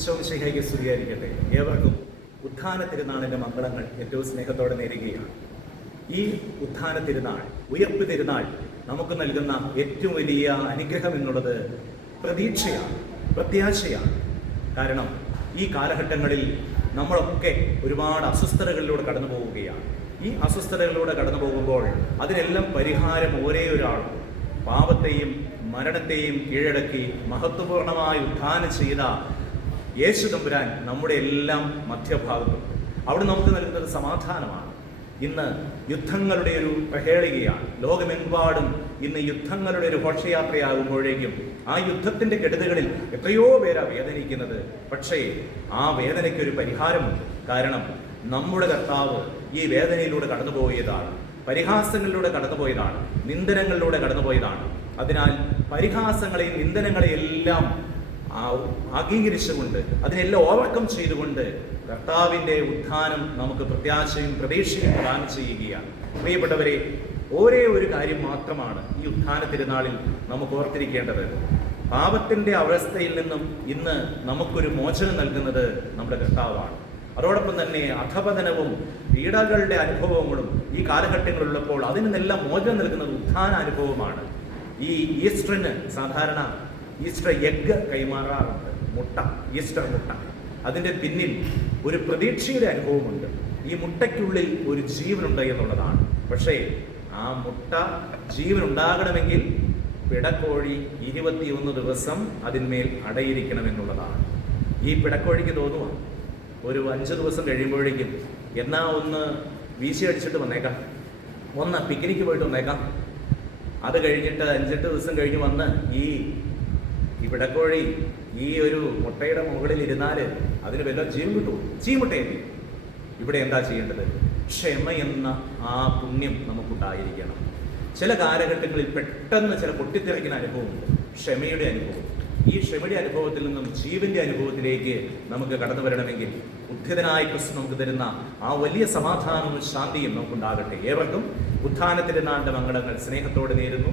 ഈശോമിശിഹായ്ക്ക് സ്തുതിയായിരിക്കട്ടെ. ഏവർക്കും ഉത്ഥാന തിരുനാളിൻ്റെ മംഗളങ്ങൾ ഏറ്റവും സ്നേഹത്തോടെ നേരുകയാണ്. ഈ ഉത്ഥാന തിരുനാൾ, ഉയർപ്പ് തിരുനാൾ നമുക്ക് നൽകുന്ന ഏറ്റവും വലിയ അനുഗ്രഹം എന്നുള്ളത് പ്രതീക്ഷയാണ്, പ്രത്യാശയാണ്. കാരണം ഈ കാലഘട്ടങ്ങളിൽ നമ്മളൊക്കെ ഒരുപാട് അസ്വസ്ഥതകളിലൂടെ കടന്നു പോവുകയാണ്. ഈ അസ്വസ്ഥതകളിലൂടെ കടന്നു പോകുമ്പോൾ അതിനെല്ലാം പരിഹാരം ഒരേ ഒരാൾ, പാപത്തെയും മരണത്തെയും കീഴടക്കി മഹത്വപൂർണമായി ഉത്ഥാനം ചെയ്ത യേശു തമ്പുരാൻ നമ്മുടെ എല്ലാം മധ്യഭാഗത്തും. അവിടെ നമുക്ക് നൽകുന്നത് സമാധാനമാണ്. ഇന്ന് യുദ്ധങ്ങളുടെ ഒരു പ്രഹേളികയാണ്. ലോകമെമ്പാടും ഇന്ന് യുദ്ധങ്ങളുടെ ഒരു ഘോഷയാത്രയാകുമ്പോഴേക്കും ആ യുദ്ധത്തിൻ്റെ കെടുതികളിൽ എത്രയോ പേരാ വേദനിക്കുന്നത്. പക്ഷേ ആ വേദനയ്ക്കൊരു പരിഹാരമുണ്ട്. കാരണം നമ്മുടെ കർത്താവ് ഈ വേദനയിലൂടെ കടന്നുപോയതാണ്, പരിഹാസങ്ങളിലൂടെ കടന്നുപോയതാണ്, നിന്ദനങ്ങളിലൂടെ കടന്നുപോയതാണ്. അതിനാൽ പരിഹാസങ്ങളെയും നിന്ദനങ്ങളെയും എല്ലാം അംഗീകരിച്ചുകൊണ്ട് അതിനെല്ലാം ഓവർകം ചെയ്തുകൊണ്ട് കർത്താവിൻ്റെ ഉത്ഥാനം നമുക്ക് പ്രത്യാശയും പ്രതീക്ഷയും പ്രദാനം ചെയ്യുകയാണ്. പ്രിയപ്പെട്ടവരെ, ഒരേ ഒരു കാര്യം മാത്രമാണ് ഈ ഉത്ഥാന തിരുനാളിൽ നമുക്ക് ഓർത്തിരിക്കേണ്ടത്. പാപത്തിൻ്റെ അവസ്ഥയിൽ നിന്നും ഇന്ന് നമുക്കൊരു മോചനം നൽകുന്നത് നമ്മുടെ കർത്താവാണ്. അതോടൊപ്പം തന്നെ അധപതനവും പീഡകളുടെ അനുഭവങ്ങളും ഈ കാലഘട്ടങ്ങളിലുള്ളപ്പോൾ അതിൽ നിന്നെല്ലാം മോചനം നൽകുന്നത് ഉത്ഥാന അനുഭവമാണ്. ഈ ഈസ്റ്ററിന് സാധാരണ ഈസ്റ്റർ എഗ്ഗ് കൈമാറാറുണ്ട്, മുട്ട, ഈസ്റ്റർ മുട്ട. അതിൻ്റെ പിന്നിൽ ഒരു പ്രതീക്ഷയുടെ അനുഭവമുണ്ട്. ഈ മുട്ടയ്ക്കുള്ളിൽ ഒരു ജീവനുണ്ട് എന്നുള്ളതാണ്. പക്ഷേ ആ മുട്ട ജീവനുണ്ടാകണമെങ്കിൽ പിടക്കോഴി 21 ദിവസം അതിന്മേൽ അടയിരിക്കണമെന്നുള്ളതാണ്. ഈ പിടക്കോഴിക്ക് തോന്നുക ഒരു 5 ദിവസം കഴിയുമ്പോഴേക്കും എന്നാ ഒന്ന് വീശി അടിച്ചിട്ട് വന്നേക്കാം, ഒന്ന് പിക്നിക്ക് പോയിട്ട് വന്നേക്കാം. അത് കഴിഞ്ഞിട്ട് 5-8 ദിവസം കഴിഞ്ഞ് വന്ന് ഈ പിടക്കോഴി ഈ ഒരു മുട്ടയുടെ മുകളിൽ ഇരുന്നാൽ അതിന് വല്ല ജീവൻ കിട്ടുമോ? ചീമുട്ടയെത്തി. ഇവിടെ എന്താ ചെയ്യേണ്ടത്? ക്ഷമ എന്ന ആ പുണ്യം നമുക്കുണ്ടായിരിക്കണം. ചില കാലഘട്ടങ്ങളിൽ പെട്ടെന്ന് ചില പൊട്ടിത്തെറിക്കുന്ന അനുഭവമുണ്ട്, ക്ഷമയുടെ അനുഭവം. ഈ ക്ഷമയുടെ അനുഭവത്തിൽ നിന്നും ജീവന്റെ അനുഭവത്തിലേക്ക് നമുക്ക് കടന്നു വരണമെങ്കിൽ ഉദ്ധിതനായ ക്രിസ്തു നമുക്ക് തരുന്ന ആ വലിയ സമാധാനവും ശാന്തിയും നമുക്കുണ്ടാകട്ടെ. ഏവർക്കും ഉത്ഥാന തിരുനാളിൻ്റെ മംഗളങ്ങൾ സ്നേഹത്തോടെ നേരുന്നു.